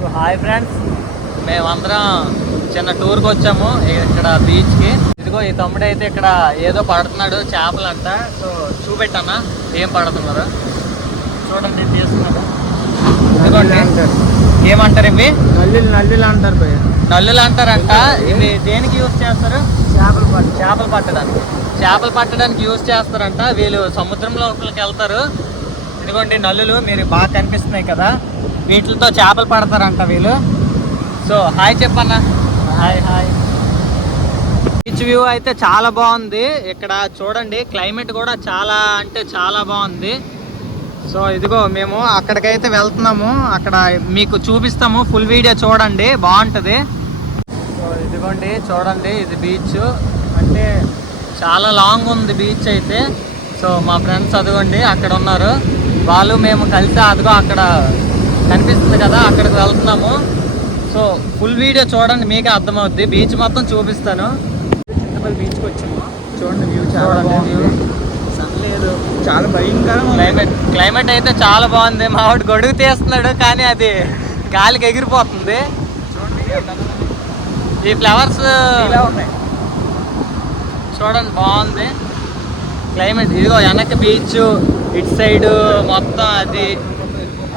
So hi friends, మేమందరం చిన్న టూర్కి వచ్చాము ఇక్కడ బీచ్కి. ఇదిగో ఈ తమ్ముడు అయితే ఇక్కడ ఏదో పడుతున్నాడు చేపలంట. సో చూపెట్టన్నా ఏం పడుతున్నారు చూడండి, తీస్తున్నాడు. ఇదిగోండి, ఏమంటారు ఇవి? నల్లులు అంటారు భయ్య. నల్లులు అంటారంట. ఇవి దేనికి యూజ్ చేస్తారు? చేపలు పట్టడానికి యూజ్ చేస్తారంట. వీళ్ళు సముద్రంలోకి వెళ్తారు. ఇదిగోండి నల్లులు మీరు బాగా కనిపిస్తున్నాయి కదా, వీటితో చేపలు పడతారంట వీళ్ళు. సో హాయ్ చెప్పన్న. హాయ్. బీచ్ వ్యూ అయితే చాలా బాగుంది. ఇక్కడ చూడండి క్లైమేట్ కూడా చాలా అంటే చాలా బాగుంది. సో ఇదిగో మేము అక్కడికైతే వెళ్తున్నాము, అక్కడ మీకు చూపిస్తాము. ఫుల్ వీడియో చూడండి, బాగుంటుంది. సో ఇదిగోండి చూడండి, ఇది బీచ్. అంటే చాలా లాంగ్ ఉంది బీచ్ అయితే. సో మా ఫ్రెండ్స్ అదిగోండి అక్కడ ఉన్నారు, వాళ్ళు మేము కలిసి అదిగో అక్కడ కనిపిస్తుంది కదా అక్కడికి వెళ్తున్నాము. సో ఫుల్ వీడియో చూడండి, మీకే అర్థమవుద్ది. బీచ్ మొత్తం చూపిస్తాను. చింతపల్లి బీచ్కి వచ్చాము. చూడండి వ్యూ చూడండి వ్యూ. సన్ లేదు, చాలా భయంకరం. క్లైమేట్ అయితే చాలా బాగుంది. మా వాడు గొడుగు తీస్తున్నాడు కానీ అది గాలికి ఎగిరిపోతుంది. ఈ ఫ్లవర్స్ ఉన్నాయి చూడండి, బాగుంది క్లైమేట్. ఇదిగో వెనక్కి బీచ్, ఇటు సైడ్ మొత్తం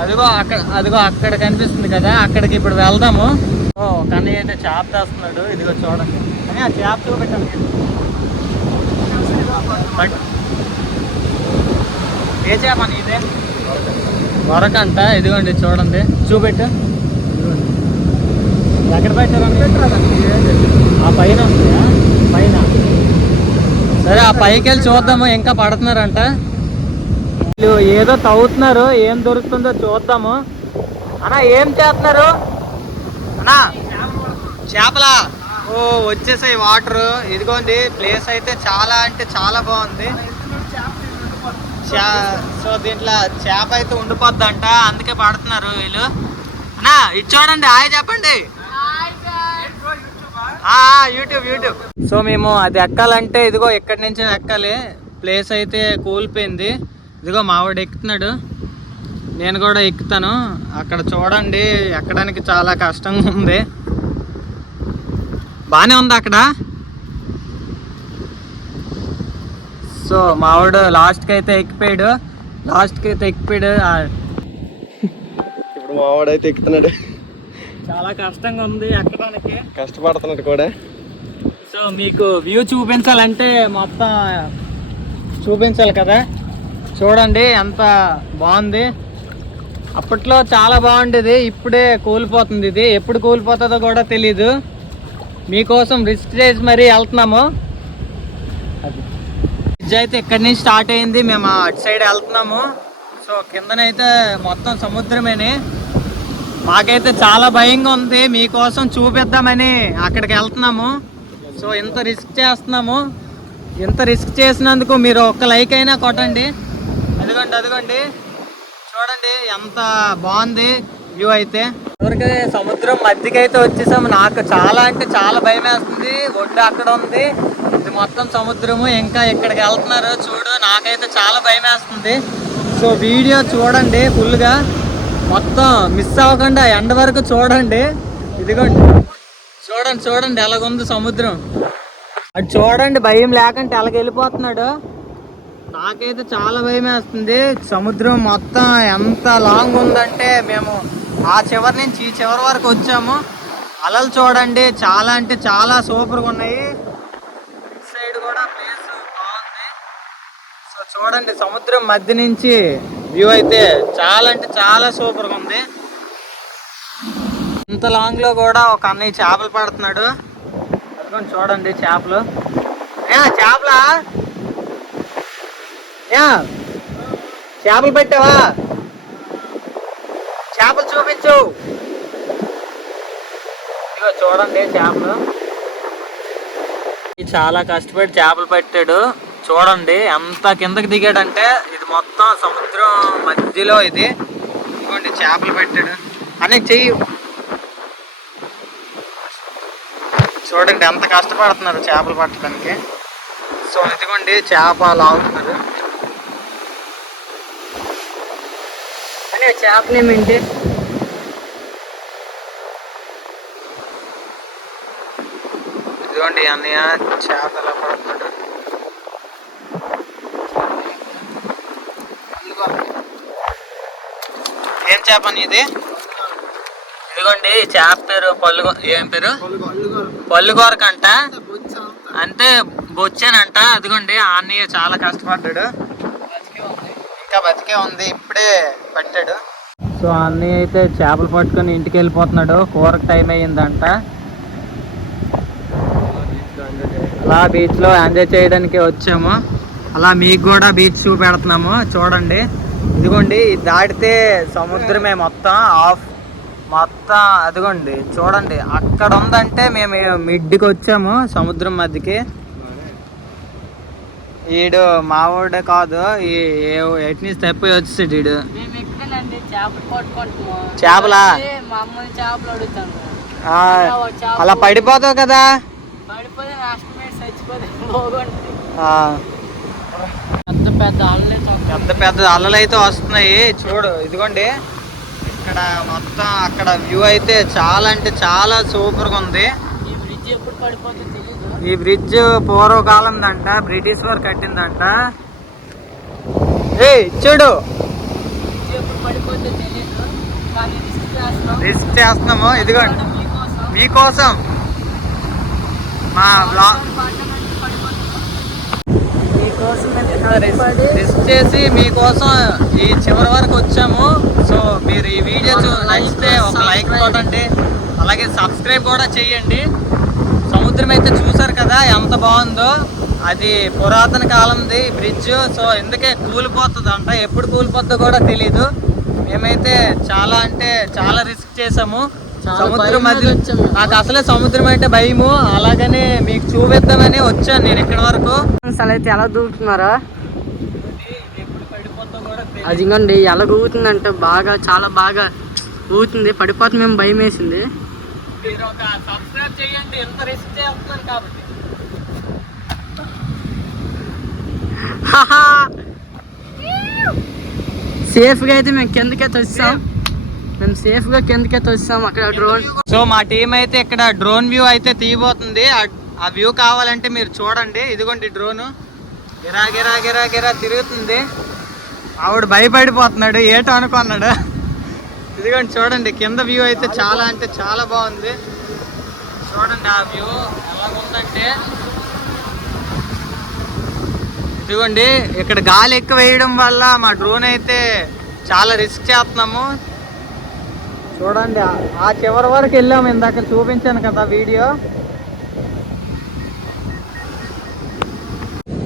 అదిగో అక్కడ కనిపిస్తుంది కదా, అక్కడికి ఇప్పుడు వెళ్దాము. కన్నయ్య అయితే చేప తెస్తున్నాడు. ఇదిగో చూడండి అని ఆ చేప చూపెట్టాను. ఏ చేప అని ఇదే వరకంట. ఇదిగోండి చూడండి, చూపెట్టు. ఎక్కడ పెట్టారంటే ఆ పైన వస్తాయా? పైన సరే, ఆ పైకి వెళ్ళి చూద్దాము. ఇంకా పడుతున్నారంట. వీళ్ళు ఏదో తవ్వుతున్నారు, ఏం దొరుకుతుందో చూద్దాము. అన్నా ఏం చేస్తున్నారు అన్నా? చేపలా? ఓ వచ్చేసాయి వాటర్. ఇదిగోండి ప్లేస్ అయితే చాలా అంటే చాలా బాగుంది. సో దీంట్లో చేప అయితే ఉండిపోద్దంట, అందుకే పడుతున్నారు వీళ్ళు. అన్నా ఇది చూడండి, హాయ్ చెప్పండి. యూట్యూబ్. సో మేము అది ఎక్కాలంటే ఇదిగో ఇక్కడి నుంచి ఎక్కాలి. ప్లేస్ అయితే కూలిపోయింది. ఇదిగో మావాడు ఎక్కుతున్నాడు, నేను కూడా ఎక్కుతాను. అక్కడ చూడండి ఎక్కడానికి చాలా కష్టంగా ఉంది. బాగానే ఉంది అక్కడ. సో మావాడు లాస్ట్కి అయితే ఎక్కిపోయాడు. ఇప్పుడు మావాడైతే ఎక్కుతున్నాడు. చాలా కష్టంగా ఉంది ఎక్కడానికి, కష్టపడుతున్నాడు కూడా. సో మీకు వ్యూ చూపించాలంటే మొత్తం చూపించాలి కదా. చూడండి ఎంత బాగుంది. అప్పట్లో చాలా బాగుండేది, ఇప్పుడే కూలిపోతుంది. ఇది ఎప్పుడు కూలిపోతుందో కూడా తెలీదు. మీకోసం రిస్క్ చేసి మరీ వెళ్తున్నాము. బ్రిడ్జ్ అయితే ఇక్కడి నుంచి స్టార్ట్ అయింది, మేము అటు సైడ్ వెళ్తున్నాము. సో కిందనైతే మొత్తం సముద్రమేనే. మాకైతే చాలా భయంగా ఉంది, మీకోసం చూపిద్దామని అక్కడికి వెళ్తున్నాము. సో ఇంత రిస్క్ చేస్తున్నాము. ఇంత రిస్క్ చేసినందుకు మీరు ఒక్క లైక్ అయినా కొట్టండి. అదిగోండి చూడండి ఎంత బాగుంది వ్యూ అయితే. ఎవరికి సముద్రం మధ్యకి అయితే వచ్చేసాము. నాకు చాలా అంటే చాలా భయం వేస్తుంది. ఒడ్డు అక్కడ ఉంది, ఇది మొత్తం సముద్రము. ఇంకా ఇక్కడికి వెళ్తున్నారు చూడు, నాకైతే చాలా భయం వేస్తుంది. సో వీడియో చూడండి ఫుల్గా, మొత్తం మిస్ అవ్వకుండా ఎండ్ వరకు చూడండి. ఇదిగోండి చూడండి ఎలాగుంది సముద్రం. అది చూడండి, భయం లేకంటే ఎలాగ వెళ్ళిపోతున్నాడు. నాకైతే చాలా భయం వేస్తుంది. సముద్రం మొత్తం ఎంత లాంగ్ ఉందంటే మేము ఆ చివరి నుంచి ఈ చివరి వరకు వచ్చాము. అలలు చూడండి చాలా అంటే చాలా సూపర్గా ఉన్నాయి. ఇటు సైడ్ కూడా ప్లేస్ బాగుంది. సో చూడండి సముద్రం మధ్య నుంచి వ్యూ అయితే చాలా అంటే చాలా సూపర్గా ఉంది. ఇంత లాంగ్లో కూడా ఒక అన్నయ్య చేపలు పడుతున్నాడు. అదిగోండి చూడండి చేపలు. చేపలా? చేపలు పెట్టావా? చేపలు చూపించు. ఇదిగో చూడండి చేపలు. చాలా కష్టపడి చేపలు పెట్టాడు. చూడండి ఎంత కిందకి దిగాడంటే, ఇది మొత్తం సముద్రం మధ్యలో ఇది. ఇదిగోండి చేపలు పెట్టాడు. అనే చెయ్యి చూడండి ఎంత కష్టపడుతున్నారు చేపలు పట్టడానికి. సో ఇదిగోండి చేప లాగుతున్నారు. చేపనేమేంటి ఇదిగోండి అన్నయ్య చేప ఎలా పడుతున్నాడు. ఏం చేప ఇది? ఇదిగోండి ఈ చేప పేరు ఏం పేరు? పళ్ళుగోరకంట, అంటే బొచ్చానంట. అదిగోండి అన్నయ్య చాలా కష్టపడ్డాడు, ఇంకా బతికే ఉంది, ఇప్పుడే పట్టాడు. సో అన్నయ్య అయితే చేపలు పట్టుకొని ఇంటికి వెళ్ళిపోతున్నాడు, కూరకు టైం అయ్యిందంట. అలా బీచ్లో ఎంజాయ్ చేయడానికి వచ్చాము. అలా మీకు కూడా బీచ్ చూపెడుతున్నాము చూడండి. ఇదిగోండి ఇది దాటితే సముద్రమే మొత్తం మొత్తం. అదిగోండి చూడండి అక్కడ ఉందంటే మేము మిడ్కి వచ్చాము సముద్రం మధ్యకి. ఈడు మావాడు కాదు, ఎట్ని స్టెప్ వచ్చేసాడు ఈడు. చేపలా అలా పడిపోతావు కదా. పెద్ద పెద్ద అలలు అయితే వస్తున్నాయి చూడు. ఇదిగోండి ఇక్కడ మొత్తం అక్కడ వ్యూ అయితే చాలా అంటే చాలా సూపర్ గా ఉంది. ఈ బ్రిడ్జ్ పూర్వకాలం దంట, బ్రిటిష్ వారు కట్టిందంట. చూడు రిస్క్ చేస్తున్నాము. ఇదిగోండి మీకోసం మా బ్లాగ్ రిస్క్ చేసి మీకోసం ఈ చివరి వరకు వచ్చాము. సో మీరు ఈ వీడియో నచ్చితే ఒక లైక్ కొట్టండి, అలాగే సబ్స్క్రైబ్ కూడా చేయండి. సముద్రం అయితే చూసారు కదా ఎంత బాగుందో. అది పురాతన కాలంది బ్రిడ్జ్. సో ఎందుకే కూలిపోతుంది అంట, ఎప్పుడు కూలిపోతుందో కూడా తెలీదు. మేమైతే చాలా అంటే చాలా రిస్క్ చేసాము సముద్రం మధ్య. నాకు అసలే సముద్రం అంటే భయము, అలాగనే మీకు చూపిద్దామని వచ్చాను నేను ఇక్కడ వరకు. అసలు అయితే ఎలా దూకుతున్నారా? అదిగోండి ఎలా ఊగుతుందంటే బాగా, చాలా బాగా ఊగుతుంది. పడిపోతే మేము భయం వేసింది. సేఫ్గా అయితే మేము కిందకైతే వచ్చాం. మేము సేఫ్గా కిందకైతే వచ్చాం. అక్కడ డ్రోన్. సో మా టీం అయితే ఇక్కడ డ్రోన్ వ్యూ అయితే తీయబోతుంది. ఆ వ్యూ కావాలంటే మీరు చూడండి. ఇదిగోండి డ్రోన్ గిరా గిరా గిరా గిరా తిరుగుతుంది. ఆవిడ భయపడిపోతున్నాడు ఏటో అనుకున్నాడు. ఇదిగోండి చూడండి కింద వ్యూ అయితే చాలా అంటే చాలా బాగుంది. చూడండి ఆ వ్యూ ఎలాగుందంటే. ఇదిగోండి ఇక్కడ గాలి ఎక్కువ వేయడం వల్ల మా డ్రోన్ అయితే చాలా రిస్క్ చేస్తున్నాము. చూడండి ఆ చివరి వరకు వెళ్ళాము, ఇందాక చూపించాను కదా వీడియో.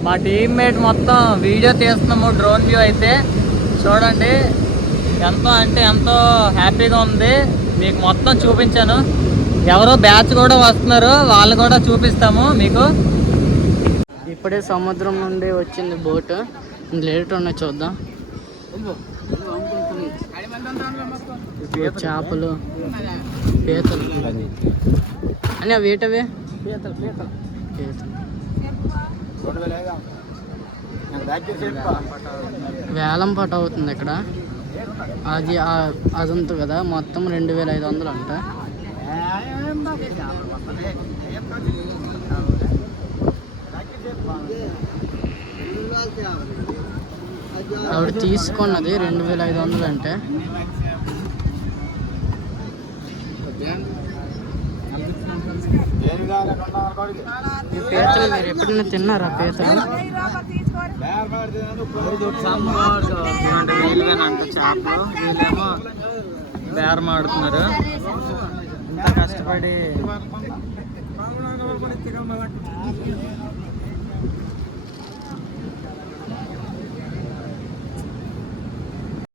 మా టీమ్మేట్ మొత్తం వీడియో తీస్తున్నాము డ్రోన్ వ్యూ అయితే. చూడండి ఎంతో అంటే ఎంతో హ్యాపీగా ఉంది. మీకు మొత్తం చూపించాను. ఎవరో బ్యాచ్ కూడా వస్తున్నారు, వాళ్ళు కూడా చూపిస్తాము మీకు. ఇప్పుడే సముద్రం నుండి వచ్చింది బోట్. లేట్ ఉన్నాయి చూద్దాం. చేపలు, పీతలు అని అవి ఏటవే వేలం పాట అవుతుంది ఇక్కడ. అది ఉంటుంది కదా మొత్తం 2500 అంట. ఆవిడ తీసుకున్నది 2500 అంటే. పీతలు మీరు ఎప్పుడైనా తిన్నారా? పీతలు చేపలు వీళ్ళేమో బేరం ఆడుతున్నారు. ఇంత కష్టపడి